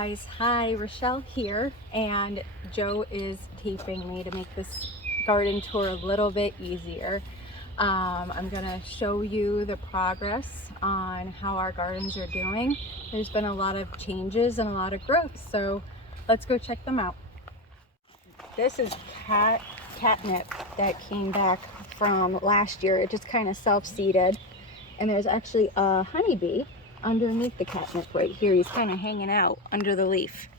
guys, hi, Rochelle here, and Joe is taping me to make this garden tour a little bit easier. I'm gonna show you the progress on how our gardens are doing. There's been a lot of changes and a lot of growth, so let's go check them out. This is catnip that came back from last year. It just kind of self-seeded, and there's actually a honeybee underneath the catnip right here. He's kind of hanging out under the leaf,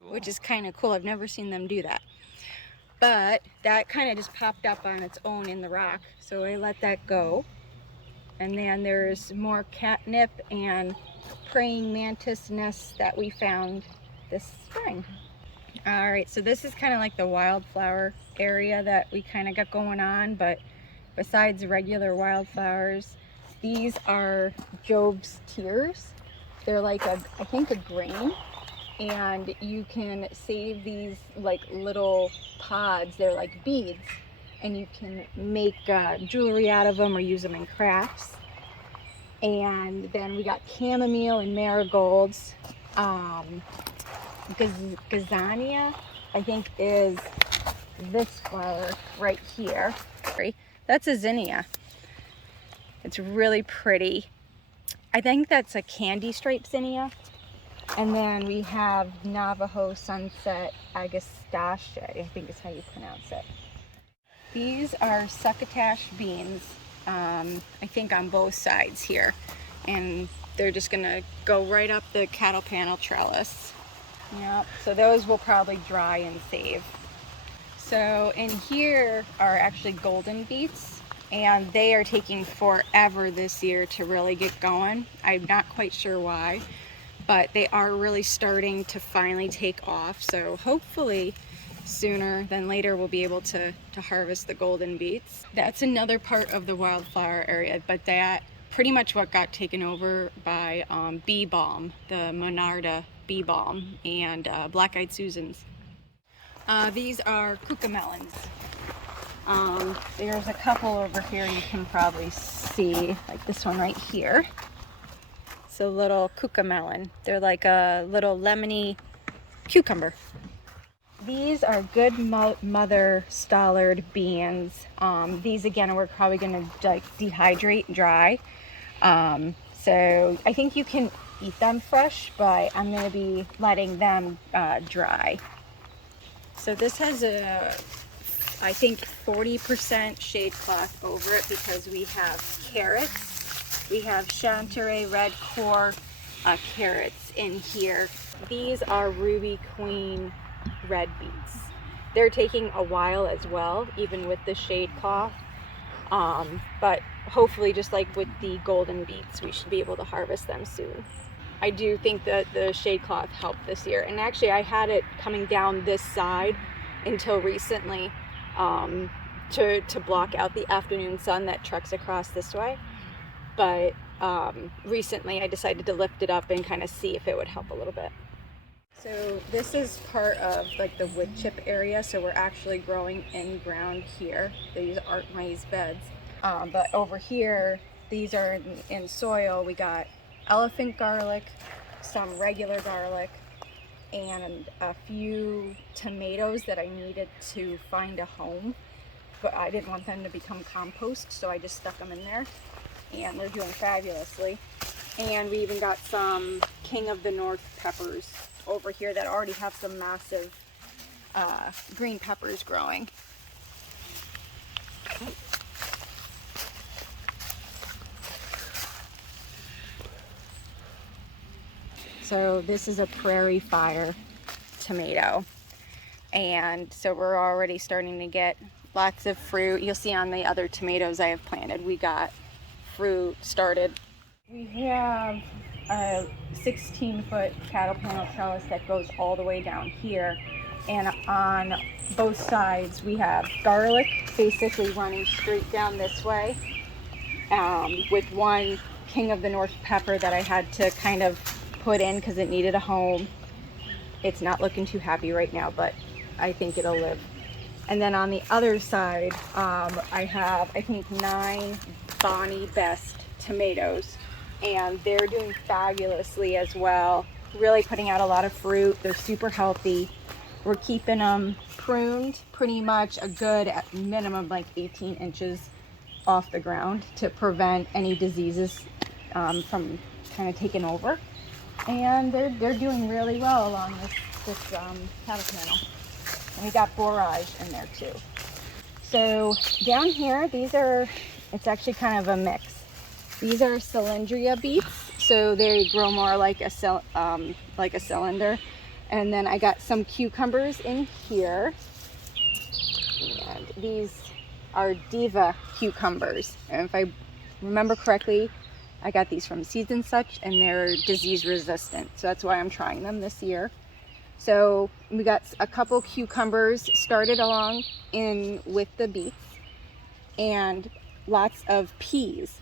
which is kind of cool. I've never seen them do that, but that kind of just popped up on its own in the rock, so I let that go. And then there's more catnip and praying mantis nests that we found this spring. All right, so this is kind of like the wildflower area that we kind of got going on, but besides regular wildflowers, these are Job's tears. They're like I think a grain, and you can save these like little pods. They're like beads, and you can make jewelry out of them or use them in crafts. And then we got chamomile and marigolds. Gazania, I think, is this flower right here. That's a zinnia. It's really pretty. I think that's a candy stripe zinnia. And then we have Navajo Sunset Agastache, I think is how you pronounce it. These are succotash beans, I think on both sides here. And they're just gonna go right up the cattle panel trellis. Yep, so those will probably dry and save. So in here are actually golden beets, and they are taking forever this year to really get going. I'm not quite sure why, but they are really starting to finally take off. So hopefully sooner than later we'll be able to harvest the golden beets. That's another part of the wildflower area, but that pretty much what got taken over by bee balm, the Monarda bee balm, and black-eyed Susans. These are Kooka Melons. There's a couple over here you can probably see, like this one right here. It's a little Kooka Melon. They're like a little lemony cucumber. These are Good Mother Stallard beans. These again we're probably going to like dehydrate and dry. So I think you can eat them fresh, but I'm going to be letting them dry. So this has a, I think, 40% shade cloth over it because we have carrots. We have Chantilly red core carrots in here. These are Ruby Queen red beets. They're taking a while as well, even with the shade cloth. But hopefully, just like with the golden beets, we should be able to harvest them soon. I do think that the shade cloth helped this year, and actually I had it coming down this side until recently to block out the afternoon sun that treks across this way, but recently I decided to lift it up and kind of see if it would help a little bit. So this is part of like the wood chip area, so we're actually growing in ground here. These aren't raised beds, but over here these are in soil. We got elephant garlic, some regular garlic, and a few tomatoes that I needed to find a home, but I didn't want them to become compost, so I just stuck them in there, and they're doing fabulously. And we even got some King of the North peppers over here that already have some massive green peppers growing. So this is a Prairie Fire tomato, and so we're already starting to get lots of fruit. You'll see on the other tomatoes I have planted, we got fruit started. We have a 16-foot cattle panel trellis that goes all the way down here, and on both sides we have garlic basically running straight down this way, with one King of the North pepper that I had to kind of put in because it needed a home. It's not looking too happy right now, but I think it'll live. And then on the other side, I have, I think, 9 Bonnie Best tomatoes, and they're doing fabulously as well. really putting out a lot of fruit. They're super healthy. We're keeping them pruned pretty much a good at minimum like 18 inches off the ground to prevent any diseases from kind of taking over. And they're doing really well along this Jalapeno. And we got Borage in there too. So down here, it's actually kind of a mix. These are Cylindria Beets, so they grow more like a cylinder. And then I got some cucumbers in here. And these are Diva Cucumbers. And if I remember correctly, I got these from Seeds and Such, and they're disease resistant. So that's why I'm trying them this year. So we got a couple cucumbers started along in with the beets, and lots of peas.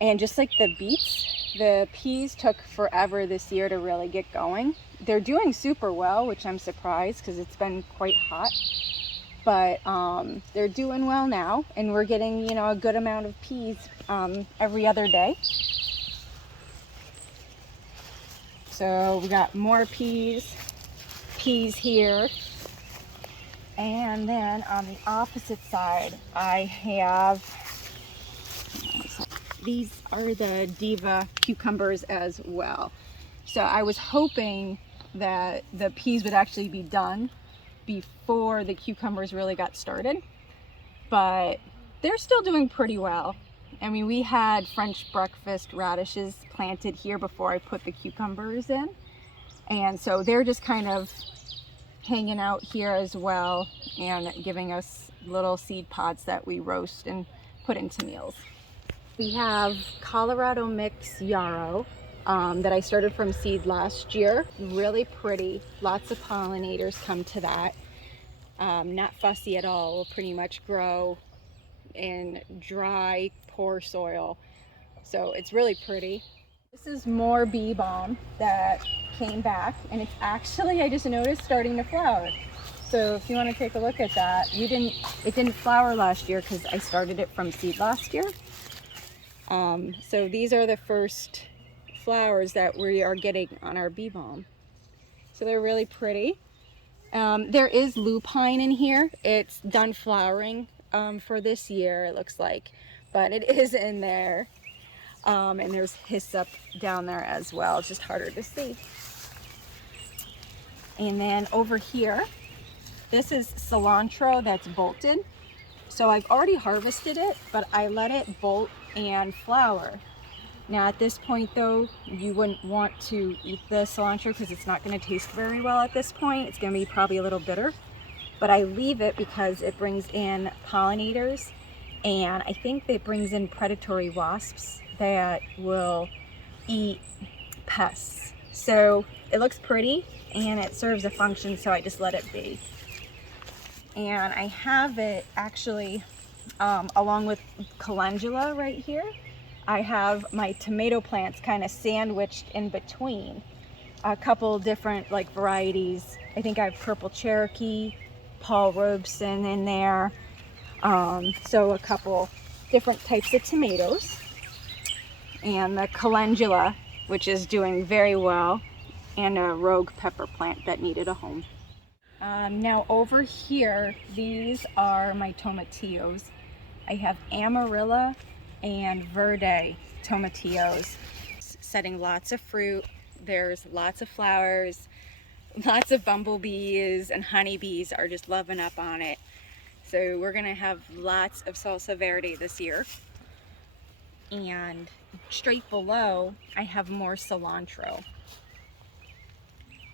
And just like the beets, the peas took forever this year to really get going. They're doing super well, which I'm surprised because it's been quite hot. But they're doing well now, and we're getting, you know, a good amount of peas every other day. So we got more peas here. And then on the opposite side, I have, these are the Diva Cucumbers as well. So I was hoping that the peas would actually be done before the cucumbers really got started, but they're still doing pretty well. I mean, we had French breakfast radishes planted here before I put the cucumbers in, and so they're just kind of hanging out here as well and giving us little seed pods that we roast and put into meals. We have Colorado mix yarrow that I started from seed last year. Really pretty, lots of pollinators come to that. Not fussy at all, will pretty much grow in dry, poor soil. So it's really pretty. This is more bee balm that came back, and it's actually, I just noticed, starting to flower. So if you want to take a look at that, it didn't flower last year because I started it from seed last year. So these are the first flowers that we are getting on our bee balm. So they're really pretty. There is lupine in here. It's done flowering for this year, it looks like, but it is in there. And there's hyssop down there as well. It's just harder to see. And then over here, this is cilantro that's bolted. So I've already harvested it, but I let it bolt and flower. Now at this point though, you wouldn't want to eat the cilantro because it's not going to taste very well at this point. It's going to be probably a little bitter. But I leave it because it brings in pollinators, and I think it brings in predatory wasps that will eat pests. So it looks pretty and it serves a function, so I just let it be. And I have it actually along with calendula right here. I have my tomato plants kind of sandwiched in between a couple different like varieties. I think I have purple Cherokee, Paul Robeson in there. So a couple different types of tomatoes. And the calendula, which is doing very well, and a rogue pepper plant that needed a home. Now over here, these are my tomatillos. I have Amarilla and Verde tomatillos, setting lots of fruit. There's lots of flowers, lots of bumblebees and honeybees are just loving up on it. So we're gonna have lots of salsa verde this year. And straight below, I have more cilantro.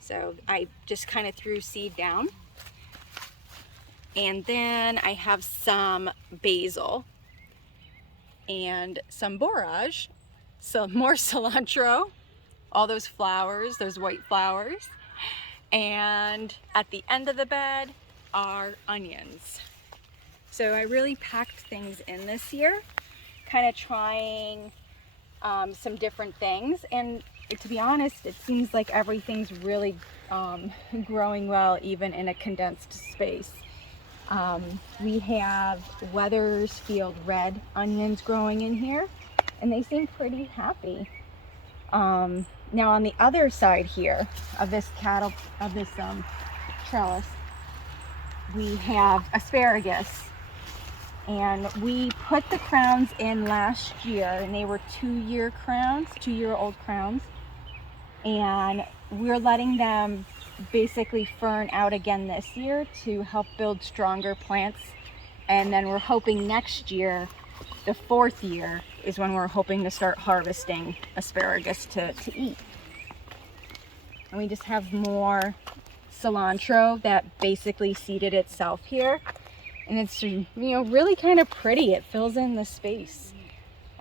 So I just kind of threw seed down. And then I have some basil and some borage, so more cilantro, all those flowers, those white flowers. And at the end of the bed are onions. So I really packed things in this year, kind of trying some different things. And to be honest, it seems like everything's really growing well, even in a condensed space. We have Weathersfield red onions growing in here, and they seem pretty happy. Now on the other side here of this trellis, we have asparagus. And we put the crowns in last year, and they were 2-year-old crowns. And we're letting them basically fern out again this year to help build stronger plants. And then we're hoping next year, the 4th year, is when we're hoping to start harvesting asparagus to eat. And we just have more cilantro that basically seeded itself here. And it's, you know, really kind of pretty. It fills in the space.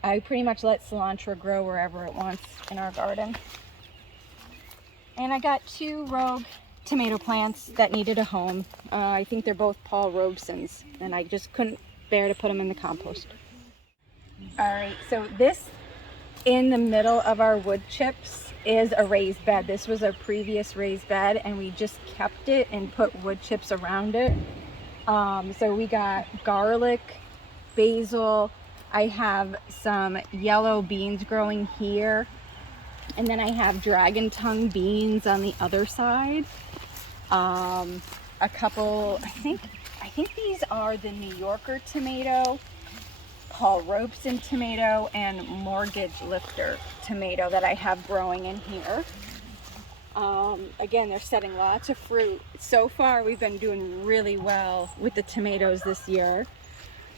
I pretty much let cilantro grow wherever it wants in our garden. And I got 2 rogue tomato plants that needed a home. I think they're both Paul Robesons, and I just couldn't bear to put them in the compost. All right, so this in the middle of our wood chips is a raised bed. This was a previous raised bed, and we just kept it and put wood chips around it. So we got garlic, basil. I have some yellow beans growing here. And then I have dragon tongue beans on the other side. A couple, I think these are the New Yorker tomato, Paul Robeson tomato, and Mortgage Lifter tomato that I have growing in here. Again, they're setting lots of fruit. So far, we've been doing really well with the tomatoes this year.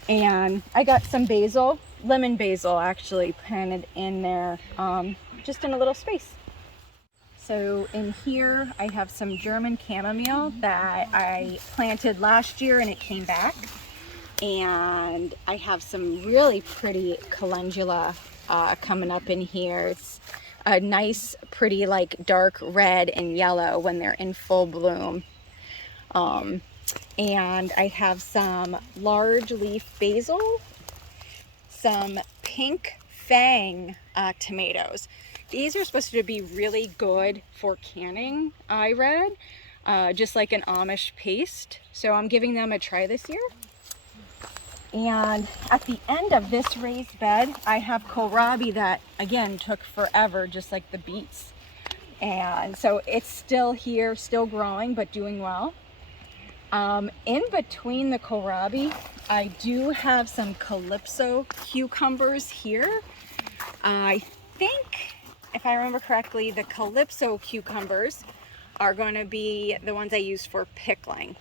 And I got some basil, lemon basil actually, planted in there, just in a little space. So in here, I have some German chamomile that I planted last year and it came back. And I have some really pretty calendula coming up in here. It's a nice, pretty, like dark red and yellow when they're in full bloom. And I have some large leaf basil, some pink Fang tomatoes. These are supposed to be really good for canning, I read, just like an Amish paste. So I'm giving them a try this year. And at the end of this raised bed, I have kohlrabi that, again, took forever, just like the beets. And so it's still here, still growing, but doing well. In between the kohlrabi, I do have some Calypso cucumbers here. I think, if I remember correctly, the Calypso cucumbers are going to be the ones I use for pickling,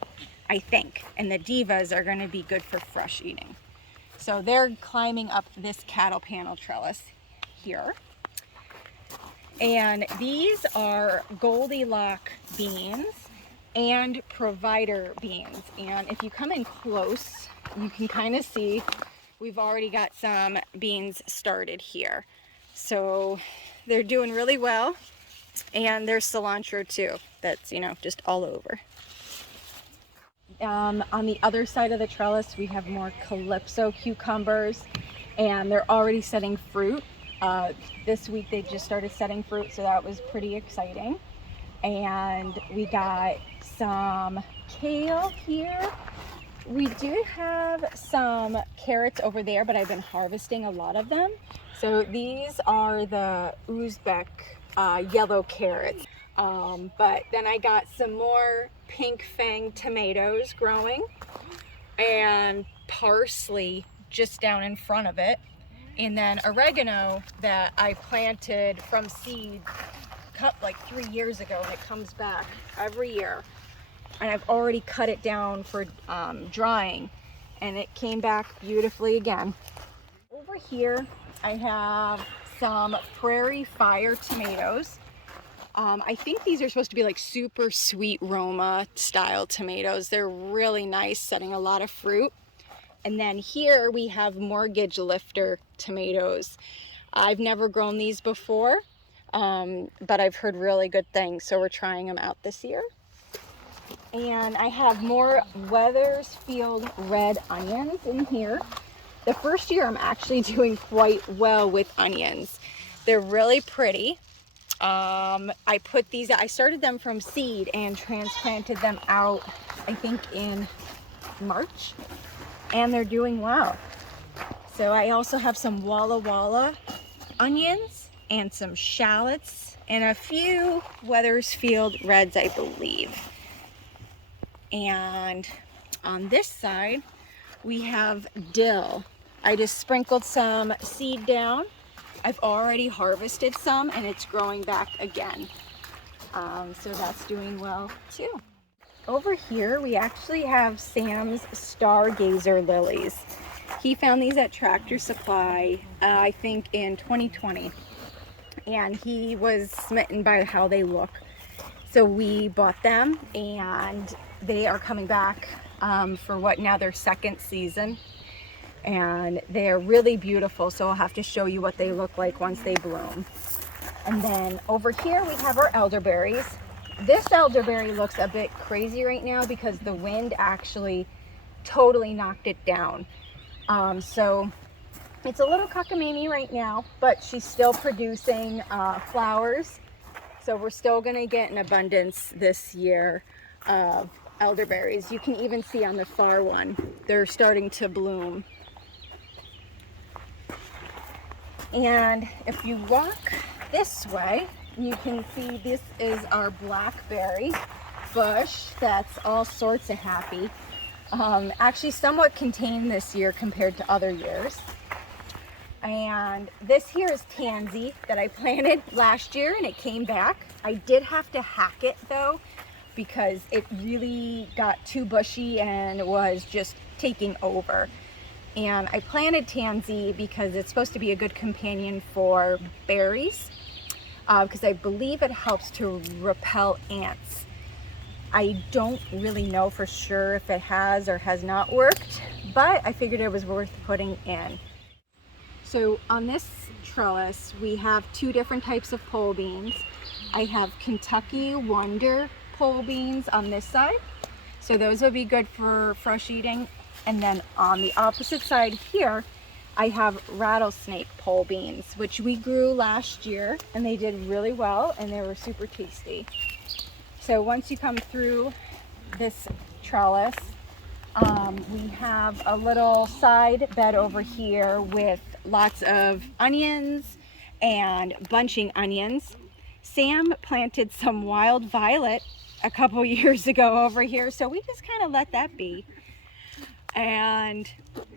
I think. And the Divas are going to be good for fresh eating. So they're climbing up this cattle panel trellis here. And these are Goldilocks beans and Provider beans. And if you come in close, you can kind of see we've already got some beans started here. So they're doing really well. And there's cilantro too. That's, you know, just all over. On the other side of the trellis, we have more Calypso cucumbers, and they're already setting fruit. This week they just started setting fruit, so that was pretty exciting. And we got some kale here. We do have some carrots over there, but I've been harvesting a lot of them. So these are the Uzbek yellow carrots. But then I got some more pink Fang tomatoes growing, and parsley just down in front of it, and then oregano that I planted from seed cut like 3 years ago, and it comes back every year. And I've already cut it down for drying, and it came back beautifully again. Over here I have some Prairie Fire tomatoes. I think these are supposed to be like super sweet Roma style tomatoes. They're really nice, setting a lot of fruit. And then here we have Mortgage Lifter tomatoes. I've never grown these before, but I've heard really good things, so we're trying them out this year. And I have more Weathersfield red onions in here. The first year I'm actually doing quite well with onions. They're really pretty. I started them from seed and transplanted them out, I think in March, and they're doing well. So I also have some Walla Walla onions and some shallots and a few Wethersfield Reds, I believe. And on this side, we have dill. I just sprinkled some seed down. I've already harvested some and it's growing back again. So that's doing well too. Over here, we actually have Sam's Stargazer Lilies. He found these at Tractor Supply, I think in 2020. And he was smitten by how they look. So we bought them and they are coming back for what, now their second season. And they're really beautiful, so I'll have to show you what they look like once they bloom. And then over here we have our elderberries. This elderberry looks a bit crazy right now because the wind actually totally knocked it down. So it's a little cockamamie right now, but she's still producing flowers. So we're still gonna get an abundance this year of elderberries. You can even see on the far one, they're starting to bloom. And if you walk this way, you can see this is our blackberry bush that's all sorts of happy. Actually somewhat contained this year compared to other years. And this here is tansy that I planted last year and it came back. I did have to hack it though because it really got too bushy and was just taking over. And I planted tansy because it's supposed to be a good companion for berries because I believe it helps to repel ants. I don't really know for sure if it has or has not worked, but I figured it was worth putting in. So on this trellis, we have two different types of pole beans. I have Kentucky Wonder pole beans on this side. So those would be good for fresh eating. And then on the opposite side here, I have Rattlesnake pole beans, which we grew last year and they did really well and they were super tasty. So once you come through this trellis, we have a little side bed over here with lots of onions and bunching onions. Sam planted some wild violet a couple years ago over here, so we just kind of let that be. And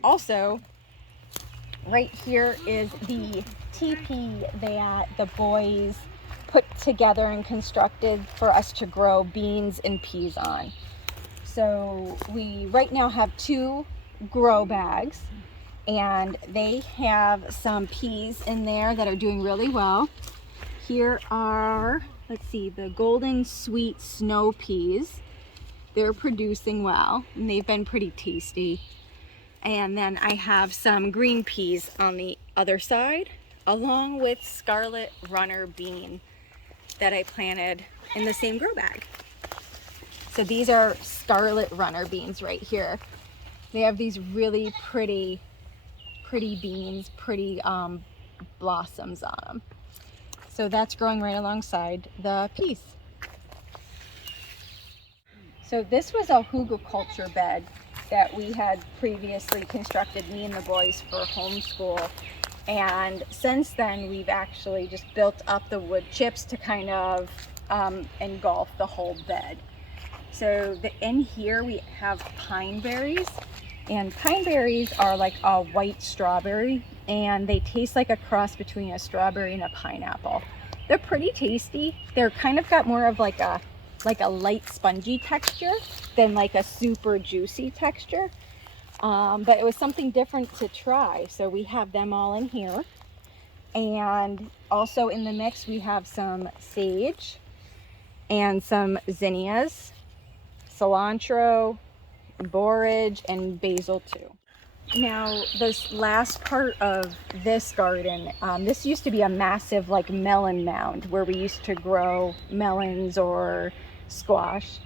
also right here is the teepee that the boys put together and constructed for us to grow beans and peas on. So we right now have 2 grow bags and they have some peas in there that are doing really well. Here are, let's see, the golden sweet snow peas. They're producing well and they've been pretty tasty. And then I have some green peas on the other side along with Scarlet runner bean that I planted in the same grow bag. So these are Scarlet runner beans right here. They have these really pretty beans, pretty blossoms on them. So that's growing right alongside the peas. So this was a hugelkultur bed that we had previously constructed, me and the boys, for homeschool. And since then, we've actually just built up the wood chips to kind of engulf the whole bed. So in here we have pine berries, and pine berries are like a white strawberry, and they taste like a cross between a strawberry and a pineapple. They're pretty tasty. They're kind of got more of like a light spongy texture than like a super juicy texture. But it was something different to try. So we have them all in here. And also in the mix, we have some sage and some zinnias, cilantro, borage, and basil too. Now, this last part of this garden, this used to be a massive like melon mound where we used to grow melons or squash.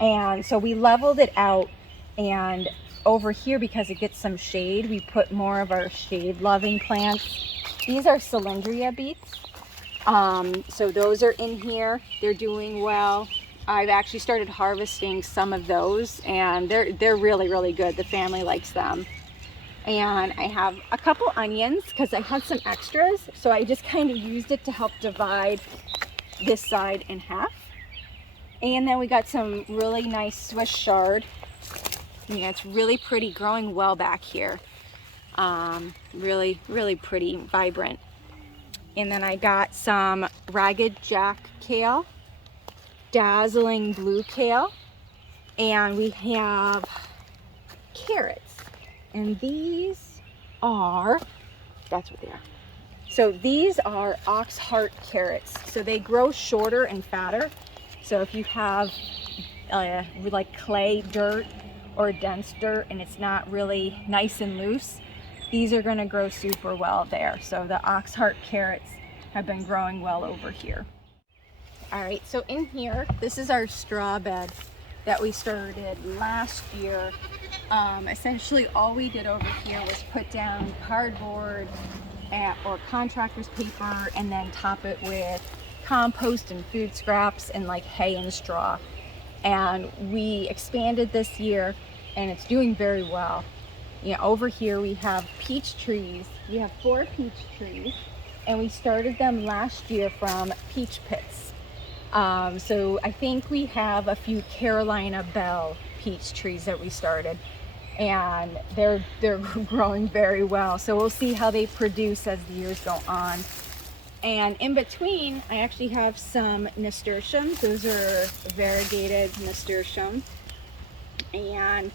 And so we leveled it out, and over here, because it gets some shade, we put more of our shade loving plants. These are Cylindria Beets. So those are in here. They're doing well. I've actually started harvesting some of those, and they're really good. The family likes them. And I have a couple onions because I had some extras, so I just kind of used it to help divide this side in half. And then we got some really nice Swiss chard. Yeah, it's really pretty, growing well back here. Really, really pretty, vibrant. And then I got some Ragged Jack kale, dazzling blue kale, and we have carrots. And these are, that's what they are. So these are ox heart carrots. So they grow shorter and fatter. So if you have like clay dirt or dense dirt and it's not really nice and loose, these are going to grow super well there. So the ox heart carrots have been growing well over here. All right, so in here, this is our straw bed that we started last year. Essentially all we did over here was put down cardboard or contractor's paper and then top it with compost and food scraps and like hay and straw. And we expanded this year and it's doing very well. You know, over here we have peach trees. We have 4 peach trees and we started them last year from peach pits. So I think we have a few Carolina Belle peach trees that we started, and they're growing very well. So we'll see how they produce as the years go on. And in between, I actually have some nasturtiums. Those are variegated nasturtium. And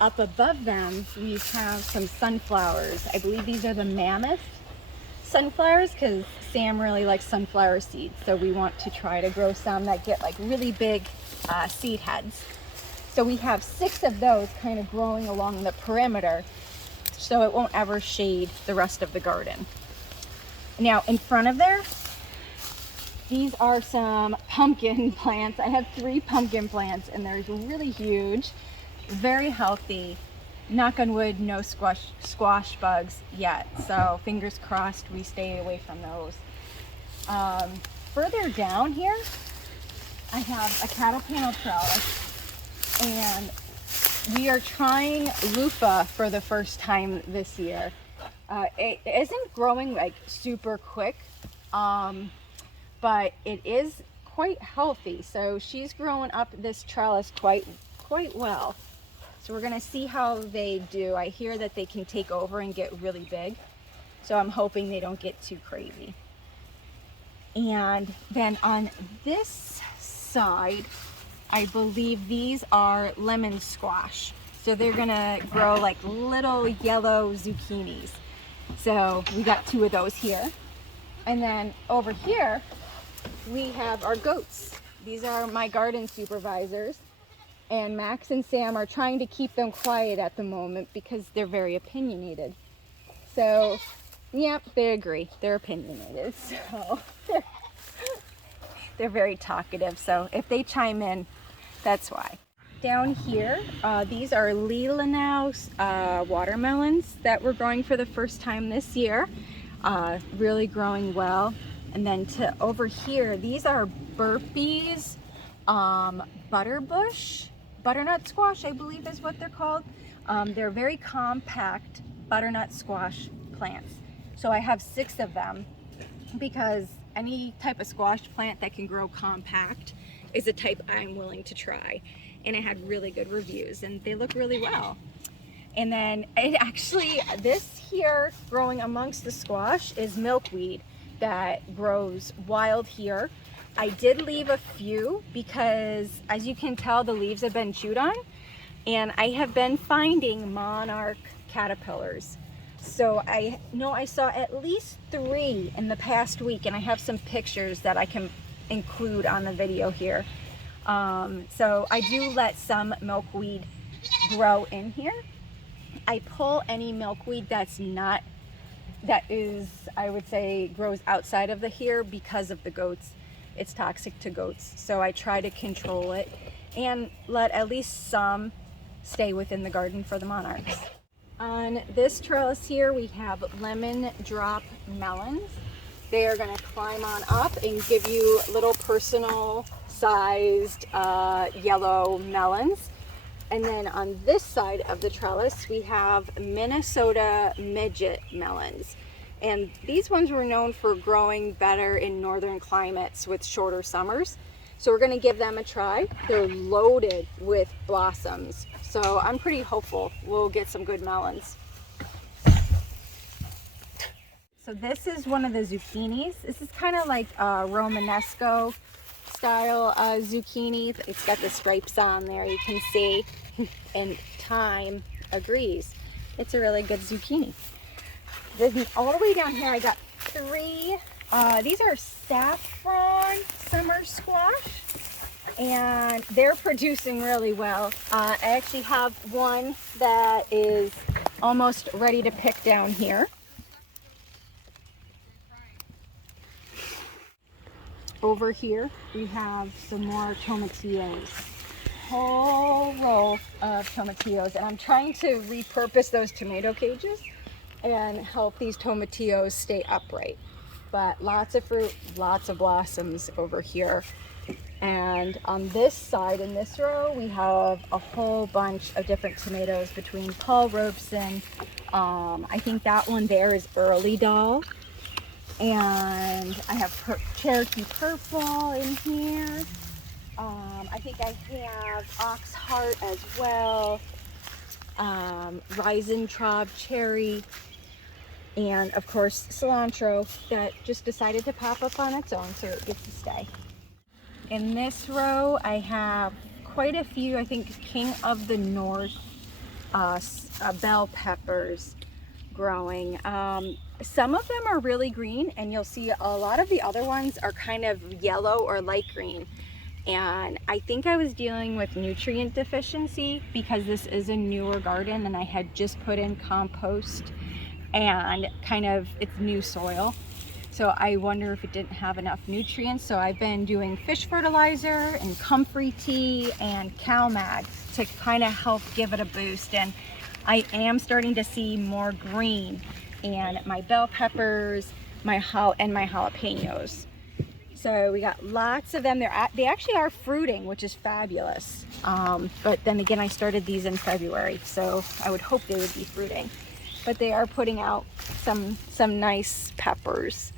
up above them, we have some sunflowers. I believe these are the mammoth sunflowers because Sam really likes sunflower seeds. So we want to try to grow some that get like really big seed heads. So we have 6 of those kind of growing along the perimeter so it won't ever shade the rest of the garden. Now in front of there, these are some pumpkin plants. I have 3 pumpkin plants and they're really huge, very healthy. Knock on wood, no squash bugs yet. So fingers crossed we stay away from those. Further down here, I have a Jalapeno trellis and we are trying loofah for the first time this year. It isn't growing like super quick, but it is quite healthy. So she's growing up this trellis quite well. So we're gonna see how they do. I hear that they can take over and get really big. So I'm hoping they don't get too crazy. And then on this side, I believe these are lemon squash. So they're gonna grow like little yellow zucchinis. So we got 2 of those here. And then over here, we have our goats. These are my garden supervisors. And Max and Sam are trying to keep them quiet at the moment because they're very opinionated. So, yep, they agree. They're opinionated. So, they're very talkative. So, if they chime in, that's why. Down here, these are Lelandau's watermelons that we're growing for the first time this year. Really growing well. And then to over here, these are Burpee's butterbush. Butternut squash, I believe is what they're called. They're very compact butternut squash plants. So I have 6 of them because any type of squash plant that can grow compact is a type I'm willing to try. And it had really good reviews and they look really well. And then this here growing amongst the squash is milkweed that grows wild here. I did leave a few because as you can tell, the leaves have been chewed on and I have been finding monarch caterpillars. So I know I saw at least 3 in the past week and I have some pictures that I can include on the video here. So I do let some milkweed grow in here. I pull any milkweed that is, I would say, grows outside of the here because of the goats. It's toxic to goats, so I try to control it and let at least some stay within the garden for the monarchs. On this trellis here, we have lemon drop melons. They are going to climb on up and give you little personal sized yellow melons. And then on this side of the trellis, we have Minnesota midget melons. And these ones were known for growing better in northern climates with shorter summers. So we're gonna give them a try. They're loaded with blossoms. So I'm pretty hopeful we'll get some good melons. So this is one of the zucchinis. This is kind of like a Romanesco style zucchini. It's got the stripes on there, you can see, and time agrees. It's a really good zucchini. Then all the way down here I got 3. These are saffron summer squash, and they're producing really well. I actually have one that is almost ready to pick down here. Over here we have some more tomatillos. Whole row of tomatillos, and I'm trying to repurpose those tomato cages and help these tomatillos stay upright. But lots of fruit, lots of blossoms over here. And on this side, in this row, we have a whole bunch of different tomatoes between Paul Robeson. I think that one there is Early Doll. And I have Cherokee Purple in here. I think I have Ox Heart as well. Reisentraub Cherry. And of course, Cilantro that just decided to pop up on its own, so it gets to stay. In this row, I have quite a few, I think, King of the North bell peppers growing. Some of them are really green, and you'll see a lot of the other ones are kind of yellow or light green. And I think I was dealing with nutrient deficiency because this is a newer garden and I had just put in compost and kind of it's new soil. So I wonder if it didn't have enough nutrients. So I've been doing fish fertilizer and comfrey tea and CalMag to kind of help give it a boost. And I am starting to see more green in my bell peppers, my jalapenos. So we got lots of them. They actually are fruiting, which is fabulous. But then again, I started these in February, so I would hope they would be fruiting. But they are putting out some nice peppers.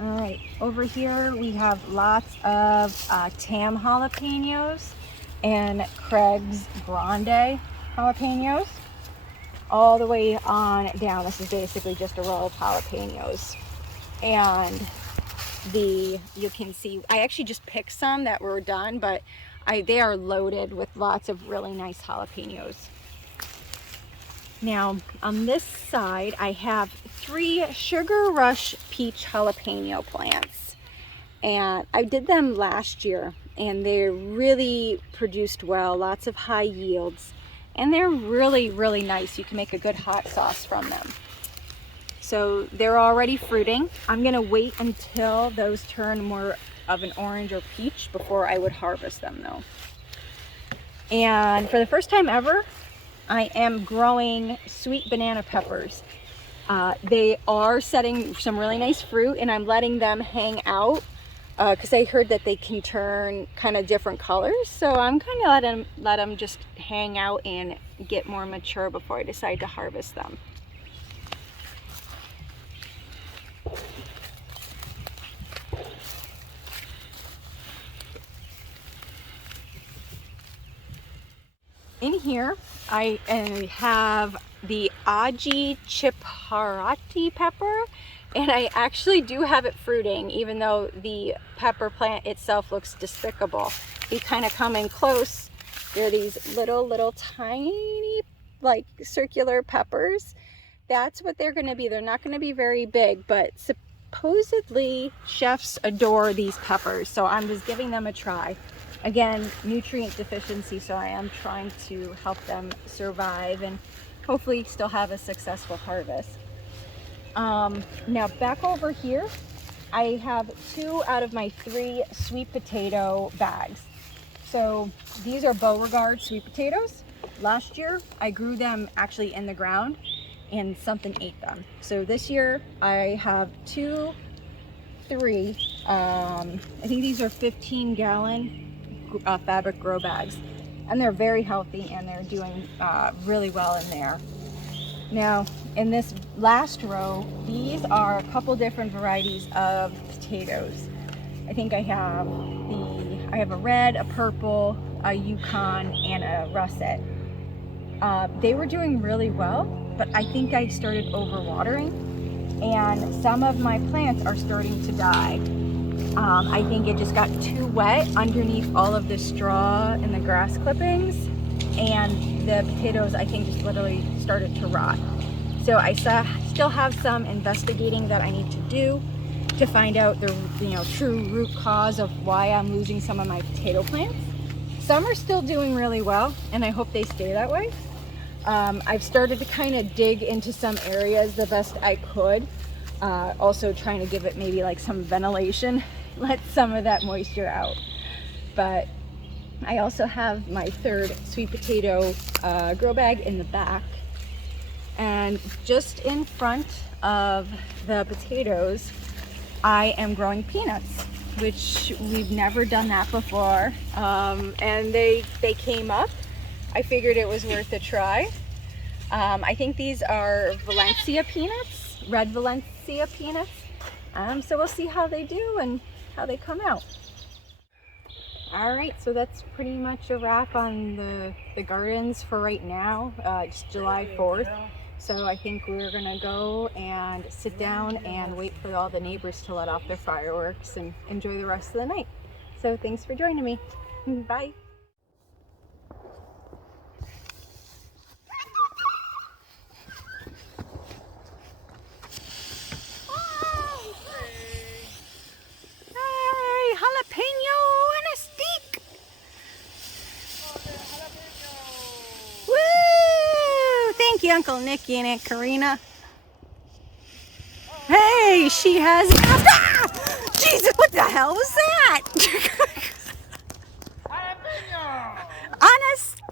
All right, over here we have lots of Tam jalapenos and Craig's Grande jalapenos. All the way on down, this is basically just a row of jalapenos. And you can see, I actually just picked some that were done, but they are loaded with lots of really nice jalapenos. Now, on this side, I have 3 Sugar Rush peach jalapeno plants. And I did them last year, and they really produced well, lots of high yields. And they're really, really nice. You can make a good hot sauce from them. So they're already fruiting. I'm gonna wait until those turn more of an orange or peach before I would harvest them though. And for the first time ever, I am growing sweet banana peppers. They are setting some really nice fruit, and I'm letting them hang out because I heard that they can turn kind of different colors. So I'm kind of let them just hang out and get more mature before I decide to harvest them. In here, I have the Aji Chipharati pepper, and I actually do have it fruiting, even though the pepper plant itself looks despicable. You kind of come in close, there are these little tiny, like circular peppers. That's what they're gonna be. They're not gonna be very big, but supposedly chefs adore these peppers, so I'm just giving them a try. Again, nutrient deficiency, so I am trying to help them survive and hopefully still have a successful harvest. Now back over here, I have 2 out of my 3 sweet potato bags. So these are Beauregard sweet potatoes. Last year, I grew them actually in the ground and something ate them. So this year, I have 2, 3, I think these are 15-gallon fabric grow bags, and they're very healthy and they're doing really well in there. Now, in this last row, these are a couple different varieties of potatoes. I think I have a red, a purple, a Yukon, and a russet. They were doing really well, but I think I started overwatering, and some of my plants are starting to die. I think it just got too wet underneath all of the straw and the grass clippings, and the potatoes, I think, just literally started to rot. So I still have some investigating that I need to do to find out the true root cause of why I'm losing some of my potato plants. Some are still doing really well, and I hope they stay that way. I've started to kind of dig into some areas the best I could, also trying to give it maybe like some ventilation, let some of that moisture out. But I also have my third sweet potato grow bag in the back, and just in front of the potatoes I am growing peanuts, which we've never done that before, and they came up. I figured it was worth a try. I think these are Valencia peanuts, red Valencia peanuts. So we'll see how they do and how they come out. All right, so that's pretty much a wrap on the gardens for right now. It's July 4th. So I think we're gonna go and sit down and wait for all the neighbors to let off their fireworks and enjoy the rest of the night. So thanks for joining me. Bye. Hey, jalapeno and a stick. Woo! Thank you, Uncle Nicky and Aunt Karina. Hey, she has. Ah! Jesus, what the hell was that? On a stick.